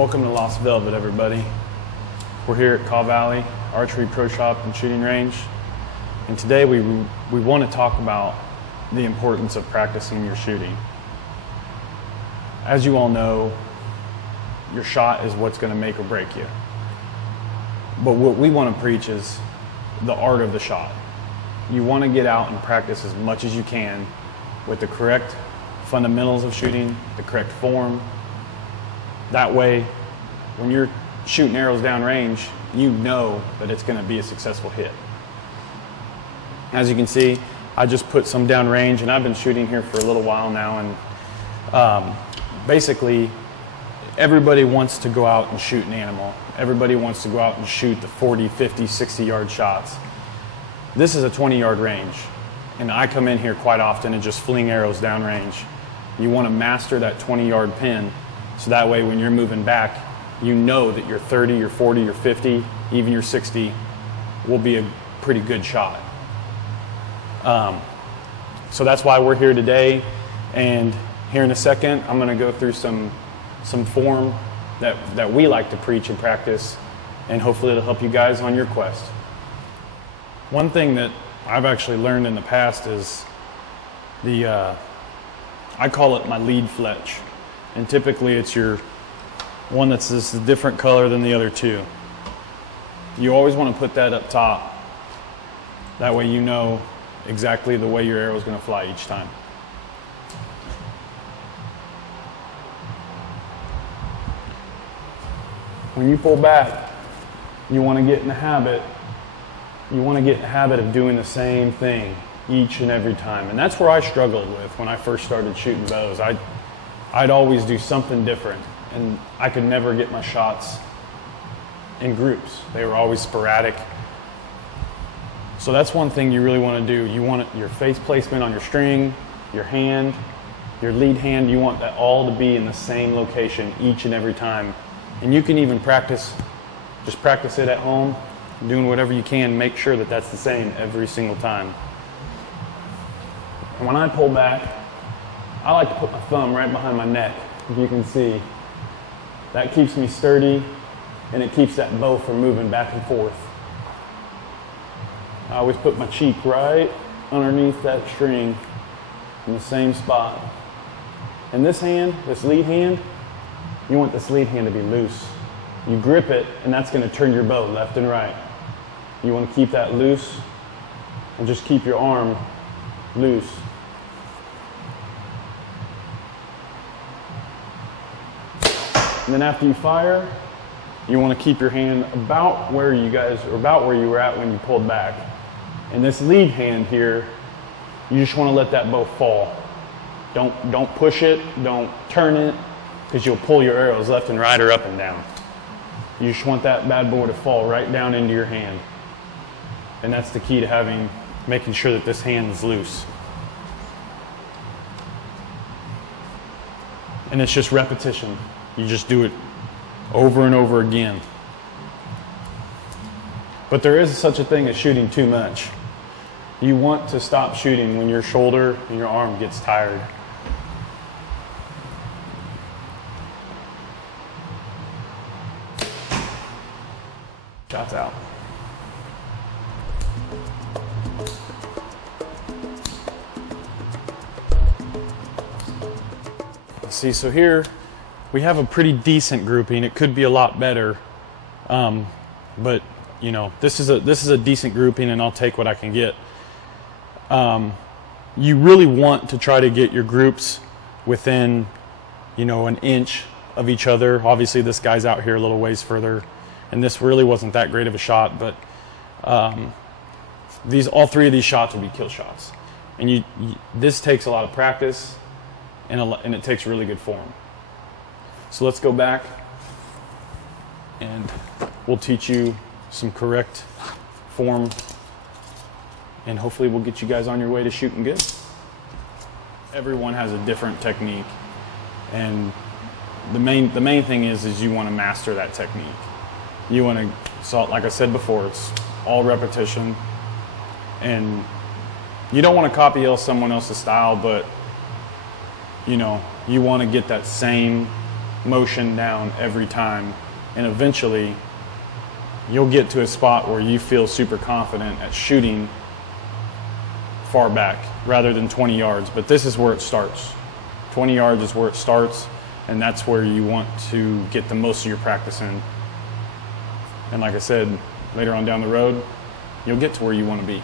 Welcome to Lost Velvet, everybody. We're here at Caw Valley Archery Pro Shop and Shooting Range, and today we want to talk about the importance of practicing your shooting. As you all know, your shot is what's going to make or break you. But what we want to preach is the art of the shot. You want to get out and practice as much as you can with the correct fundamentals of shooting, the correct form. That way, when you're shooting arrows downrange, you know that it's going to be a successful hit. As you can see, I just put some downrange, and I've been shooting here for a little while now, and basically, everybody wants to go out and shoot an animal. Everybody wants to go out and shoot the 40, 50, 60-yard shots. This is a 20-yard range, and I come in here quite often and just fling arrows downrange. You want to master that 20-yard pin, so that way when you're moving back, you know that your 30, your 40, your 50, even your 60 will be a pretty good shot. So that's why we're here today, and here in a second I'm going to go through some form that we like to preach and practice, and hopefully it'll help you guys on your quest. One thing that I've actually learned in the past is I call it my lead fletch. And typically it's your one that's just a different color than the other two. You always want to put that up top. That way you know exactly the way your arrow is going to fly each time. When you pull back, you want to get in the habit. You want to get in the habit of doing the same thing each and every time. And that's where I struggled with when I first started shooting bows. I'd always do something different, and I could never get my shots in groups. They were always sporadic. So that's one thing you really want to do. You want your face placement on your string, your hand, your lead hand, you want that all to be in the same location each and every time. And you can even practice, just practice it at home, doing whatever you can, make sure that that's the same every single time. And when I pull back, I like to put my thumb right behind my neck, if you can see. That keeps me sturdy, and it keeps that bow from moving back and forth. I always put my cheek right underneath that string in the same spot. And this hand, this lead hand, you want this lead hand to be loose. You grip it, and that's going to turn your bow left and right. You want to keep that loose, and just keep your arm loose. And then after you fire, you want to keep your hand about where you were at when you pulled back. And this lead hand here, you just want to let that bow fall. Don't push it, don't turn it, because you'll pull your arrows left and right or up and down. You just want that bad boy to fall right down into your hand. And that's the key to making sure that this hand is loose. And it's just repetition. You just do it over and over again. But there is such a thing as shooting too much. You want to stop shooting when your shoulder and your arm gets tired. Shots out. See, so here we have a pretty decent grouping. It could be a lot better, but you know, this is a decent grouping, and I'll take what I can get. You really want to try to get your groups within, you know, an inch of each other. Obviously, this guy's out here a little ways further, and this really wasn't that great of a shot, but all three of these shots would be kill shots, and this takes a lot of practice, and it takes really good form. So let's go back, and we'll teach you some correct form, and hopefully we'll get you guys on your way to shooting good. Everyone has a different technique, and the main thing is you want to master that technique. You want to, so like I said before, it's all repetition, and you don't want to copy someone else's style, but you know, you want to get that same motion down every time, and eventually you'll get to a spot where you feel super confident at shooting far back rather than 20 yards. But this is where it starts. 20 yards is where it starts, and that's where you want to get the most of your practice in. And like I said, later on down the road, you'll get to where you want to be.